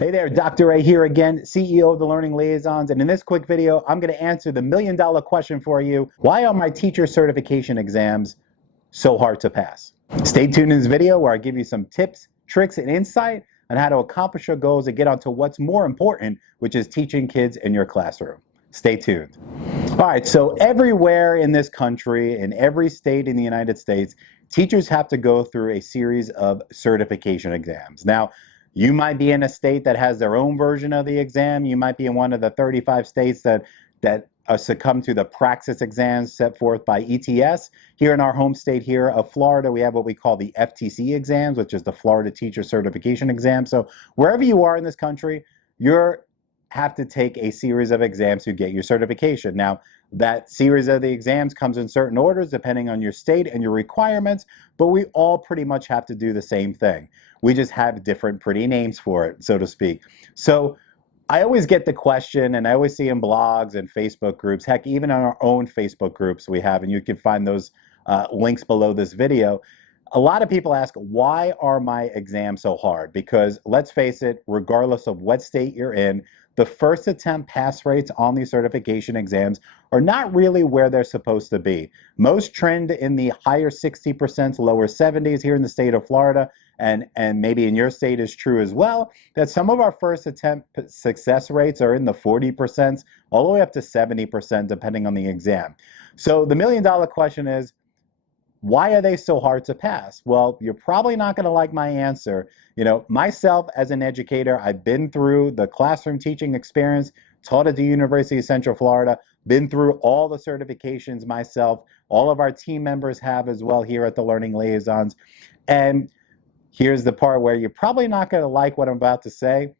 Hey there, Dr. Ray here again, CEO of the Learning Liaisons, and in this quick video, I'm going to answer the million-dollar question for you. Why are my teacher certification exams so hard to pass? Stay tuned in this video where I give you some tips, tricks, and insight on how to accomplish your goals and get onto what's more important, which is teaching kids in your classroom. Stay tuned. All right, so everywhere in this country, in every state in the United States, teachers have to go through a series of certification exams. Now, you might be in a state that has their own version of the exam. You might be in one of the 35 states that succumb to the praxis exams set forth by ETS. Here in our home state here of Florida, we have what we call the FTC exams, which is the Florida Teacher Certification Exam. So wherever you are in this country, you have to take a series of exams to get your certification. Now, that series of the exams comes in certain orders depending on your state and your requirements, but we all pretty much have to do the same thing. We just have different pretty names for it, so to speak. So I always get the question, and I always see in blogs and Facebook groups, heck, even on our own Facebook groups we have, and you can find those links below this video. A lot of people ask, why are my exams so hard? Because let's face it, regardless of what state you're in, the first attempt pass rates on these certification exams are not really where they're supposed to be. Most trend in the higher 60%, lower 70s here in the state of Florida, and maybe in your state is true as well, that some of our first attempt success rates are in the 40%, all the way up to 70%, depending on the exam. So the million-dollar question is, why are they so hard to pass? Well, you're probably not going to like my answer. You know, myself as an educator, I've been through the classroom teaching experience, taught at the University of Central Florida, been through all the certifications myself. All of our team members have as well here at the Learning Liaisons. And here's the part where you're probably not going to like what I'm about to say.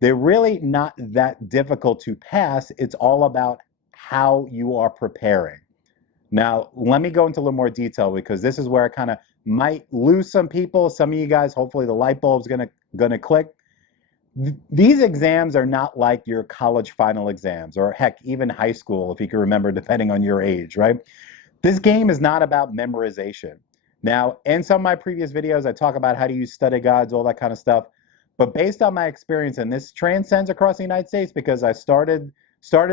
They're really not that difficult to pass. It's all about how you are preparing. Now, let me go into a little more detail because this is where I kind of might lose some people. Some of you guys, hopefully the light bulb's gonna click. These exams are not like your college final exams or heck, even high school, if you can remember, depending on your age, right? This game is not about memorization. Now, in some of my previous videos, I talk about how to use study guides, all that kind of stuff. But based on my experience, and this transcends across the United States because I started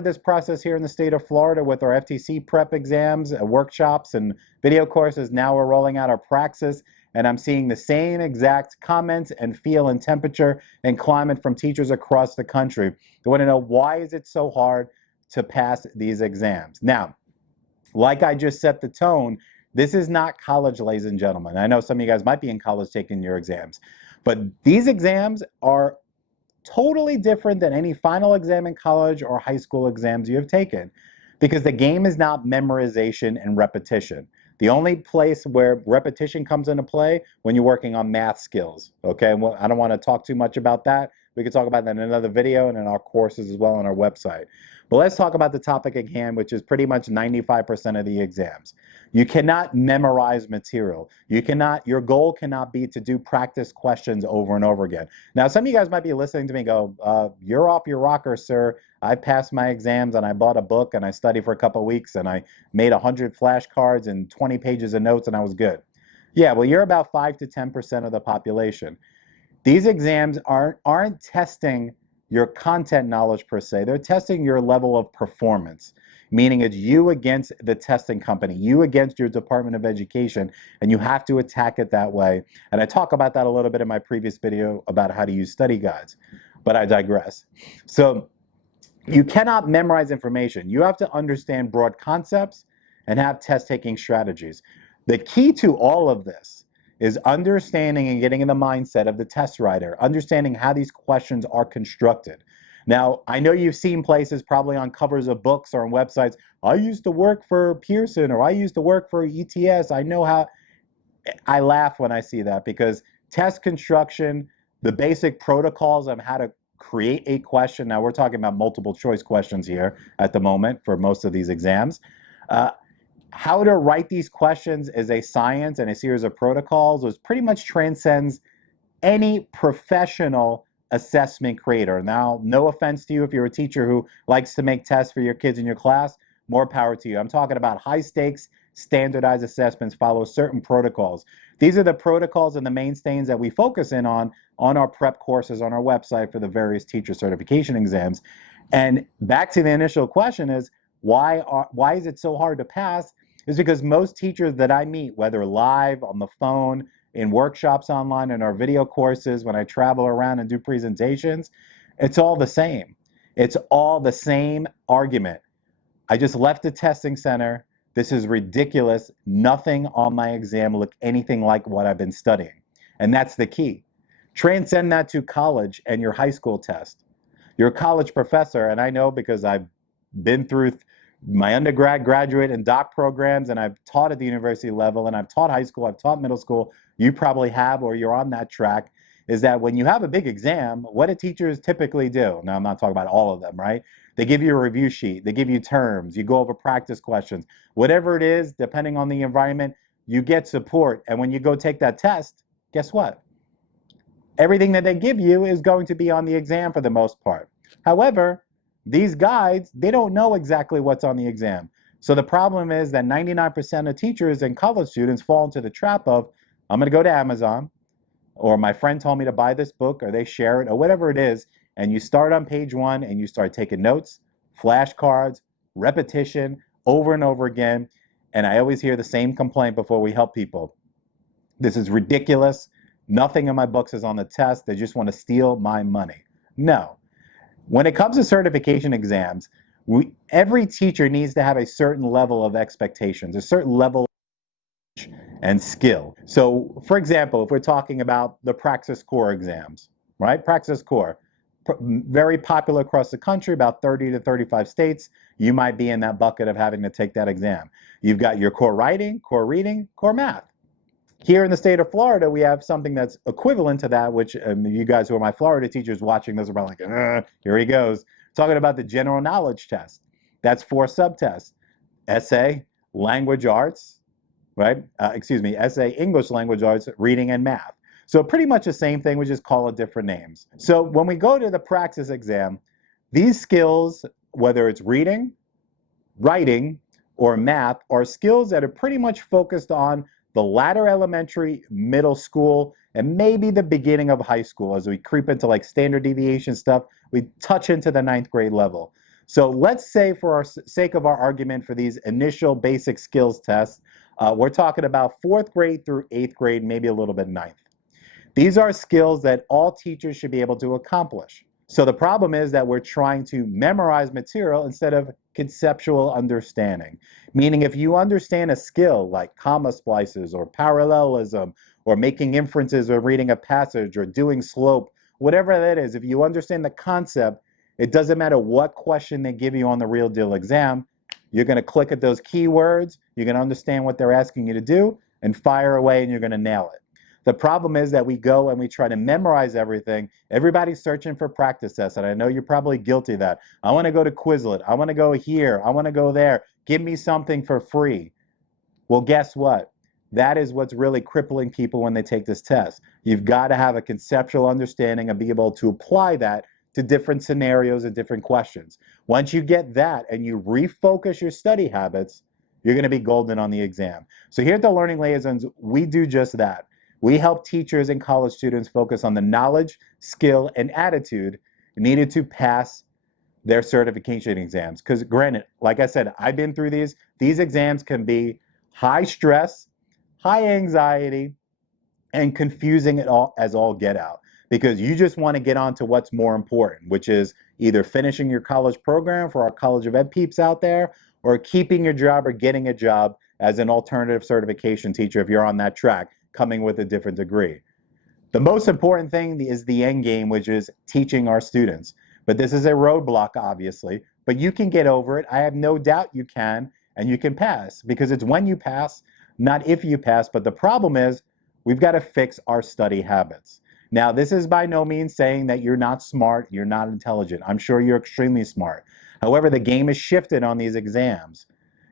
this process here in the state of Florida with our FTC prep exams, workshops, and video courses. Now we're rolling out our praxis, and I'm seeing the same exact comments and feel and temperature and climate from teachers across the country. They want to know, why is it so hard to pass these exams? Now, like I just set the tone, this is not college, ladies and gentlemen. I know some of you guys might be in college taking your exams, but these exams are totally different than any final exam in college or high school exams you have taken, because the game is not memorization and repetition. The only place where repetition comes into play when you're working on math skills, okay? Well, I don't want to talk too much about that. We could talk about that in another video and in our courses as well on our website. But let's talk about the topic at hand, which is pretty much 95% of the exams. You cannot memorize material. Your goal cannot be to do practice questions over and over again. Now, some of you guys might be listening to me go, you're off your rocker, sir. I passed my exams and I bought a book and I studied for a couple of weeks and I made 100 flashcards and 20 pages of notes and I was good. Yeah, well, you're about 5 to 10% of the population. These exams aren't testing your content knowledge per se. They're testing your level of performance, meaning it's you against the testing company, you against your Department of Education, and you have to attack it that way. And I talk about that a little bit in my previous video about how to use study guides, but I digress. So you cannot memorize information. You have to understand broad concepts and have test-taking strategies. The key to all of this is understanding and getting in the mindset of the test writer, understanding how these questions are constructed. Now, I know you've seen places probably on covers of books or on websites, I used to work for Pearson or I used to work for ETS. I know how. I laugh when I see that because test construction, the basic protocols of how to create a question. Now, we're talking about multiple choice questions here at the moment for most of these exams. How to write these questions is a science and a series of protocols, which pretty much transcends any professional assessment creator. Now, no offense to you if you're a teacher who likes to make tests for your kids in your class, more power to you. I'm talking about high stakes, standardized assessments follow certain protocols. These are the protocols and the mainstays that we focus in on on our prep courses on our website for the various teacher certification exams. And back to the initial question is, why is it so hard to pass? Is because most teachers that I meet, whether live, on the phone, in workshops online, in our video courses, when I travel around and do presentations, it's all the same. It's all the same argument. I just left the testing center. This is ridiculous. Nothing on my exam looked anything like what I've been studying. And that's the key. Transcend that to college and your high school test. You're a college professor, and I know because I've been through my undergrad, graduate, and doc programs, and I've taught at the university level, and I've taught high school, I've taught middle school. You probably have, or you're on that track, is that when you have a big exam, what do teachers typically do? Now, I'm not talking about all of them, right? They give you a review sheet, they give you terms, you go over practice questions. Whatever it is, depending on the environment, you get support. And when you go take that test, guess what? Everything that they give you is going to be on the exam for the most part. However, these guides, they don't know exactly what's on the exam. So the problem is that 99% of teachers and college students fall into the trap of, I'm going to go to Amazon, or my friend told me to buy this book, or they share it, or whatever it is, and you start on page 1 and you start taking notes, flashcards, repetition, over and over again. And I always hear the same complaint before we help people. This is ridiculous. Nothing in my books is on the test. They just want to steal my money. No. When it comes to certification exams, every teacher needs to have a certain level of expectations, a certain level and skill. So, for example, if we're talking about the Praxis Core exams, right? Praxis Core, very popular across the country, about 30 to 35 states. You might be in that bucket of having to take that exam. You've got your core writing, core reading, core math. Here in the state of Florida, we have something that's equivalent to that, which you guys who are my Florida teachers watching this are probably like, here he goes. Talking about the general knowledge test. That's 4 subtests: essay, language arts, right? Essay, English language arts, reading, and math. So pretty much the same thing, we just call it different names. So when we go to the Praxis exam, these skills, whether it's reading, writing, or math, are skills that are pretty much focused on the latter elementary, middle school, and maybe the beginning of high school. As we creep into like standard deviation stuff, we touch into the 9th grade level. So let's say, for our sake of our argument, for these initial basic skills tests, we're talking about 4th grade through 8th grade, maybe a little bit 9th. These are skills that all teachers should be able to accomplish. So the problem is that we're trying to memorize material instead of conceptual understanding. Meaning, if you understand a skill like comma splices or parallelism or making inferences or reading a passage or doing slope, whatever that is, if you understand the concept, it doesn't matter what question they give you on the real deal exam, you're going to click at those keywords, you're going to understand what they're asking you to do, and fire away, and you're going to nail it. The problem is that we go and we try to memorize everything. Everybody's searching for practice tests, and I know you're probably guilty of that. I want to go to Quizlet. I want to go here. I want to go there. Give me something for free. Well, guess what? That is what's really crippling people when they take this test. You've got to have a conceptual understanding and be able to apply that to different scenarios and different questions. Once you get that and you refocus your study habits, you're going to be golden on the exam. So here at the Learning Liaisons, we do just that. We help teachers and college students focus on the knowledge, skill, and attitude needed to pass their certification exams. Because granted, like I said, I've been through these. These exams can be high stress, high anxiety, and confusing it all as all get out. Because you just want to get on to what's more important, which is either finishing your college program for our College of Ed peeps out there, or keeping your job or getting a job as an alternative certification teacher if you're on that track, coming with a different degree. The most important thing is the end game, which is teaching our students. But this is a roadblock, obviously, but you can get over it. I have no doubt you can, and you can pass, because it's when you pass, not if you pass. But the problem is we've got to fix our study habits. Now, this is by no means saying that you're not smart, you're not intelligent. I'm sure you're extremely smart. However, the game is shifted on these exams.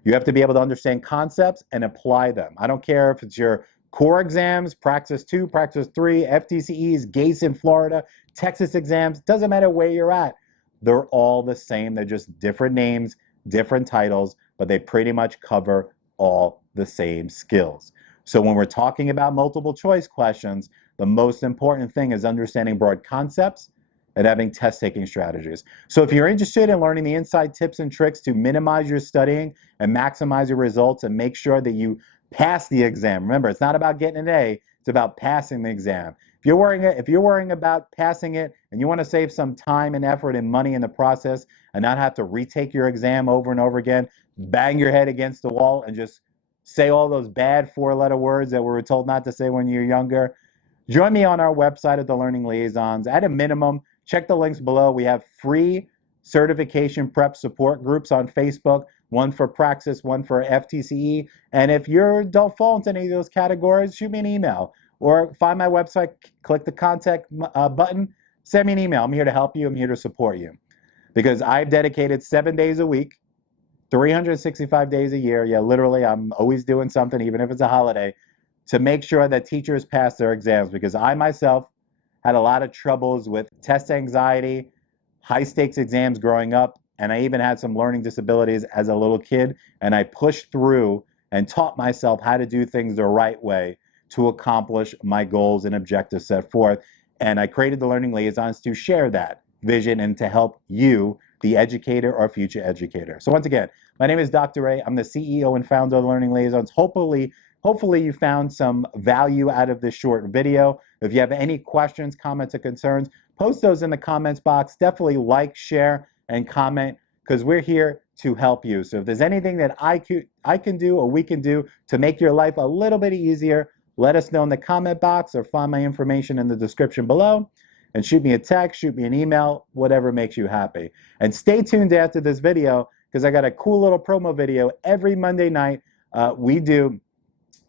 You have to be able to understand concepts and apply them. I don't care if it's your core exams, Praxis 2, Praxis 3, FTCEs, GACE in Florida, Texas exams, doesn't matter where you're at. They're all the same. They're just different names, different titles, but they pretty much cover all the same skills. So when we're talking about multiple choice questions, the most important thing is understanding broad concepts and having test-taking strategies. So if you're interested in learning the inside tips and tricks to minimize your studying and maximize your results and make sure that you pass the exam, remember, it's not about getting an A, it's about passing the exam. If you're worrying about passing it and you want to save some time and effort and money in the process and not have to retake your exam over and over again, bang your head against the wall and just say all those bad four-letter words that we were told not to say when you're younger, join me on our website at the Learning Liaisons. At a minimum, check the links below. We have free certification prep support groups on Facebook, one for Praxis, one for FTCE. And if you don't fall into any of those categories, shoot me an email or find my website, click the contact button, send me an email. I'm here to help you. I'm here to support you because I've dedicated 7 days a week, 365 days a year. Yeah, literally, I'm always doing something, even if it's a holiday, to make sure that teachers pass their exams because I myself had a lot of troubles with test anxiety, high stakes exams growing up, and I even had some learning disabilities as a little kid, and I pushed through and taught myself how to do things the right way to accomplish my goals and objectives set forth. And I created the Learning Liaisons to share that vision and to help you, the educator or future educator. So once again, my name is Dr. Ray. I'm the CEO and founder of Learning Liaisons. Hopefully you found some value out of this short video. If you have any questions, comments, or concerns, post those in the comments box. Definitely like, share, and comment because we're here to help you. So if there's anything that I can do or we can do to make your life a little bit easier, let us know in the comment box or find my information in the description below. And shoot me a text, shoot me an email, whatever makes you happy. And stay tuned after this video because I got a cool little promo video every Monday night. We do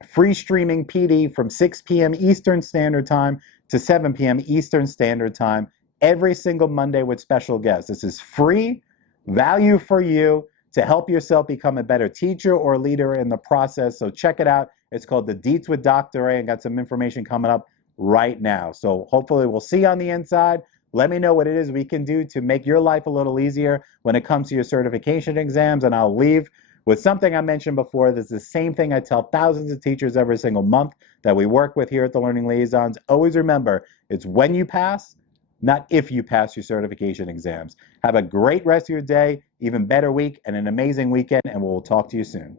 free streaming PD from 6 p.m. Eastern Standard Time to 7 p.m. Eastern Standard Time every single Monday with special guests. This is free value for you to help yourself become a better teacher or leader in the process. So check it out. It's called The Deets with Dr. A and got some information coming up right now. So hopefully we'll see you on the inside. Let me know what it is we can do to make your life a little easier when it comes to your certification exams. And I'll leave with something I mentioned before. This is the same thing I tell thousands of teachers every single month that we work with here at the Learning Liaisons. Always remember, it's when you pass, not if you pass your certification exams. Have a great rest of your day, even better week, and an amazing weekend, and we'll talk to you soon.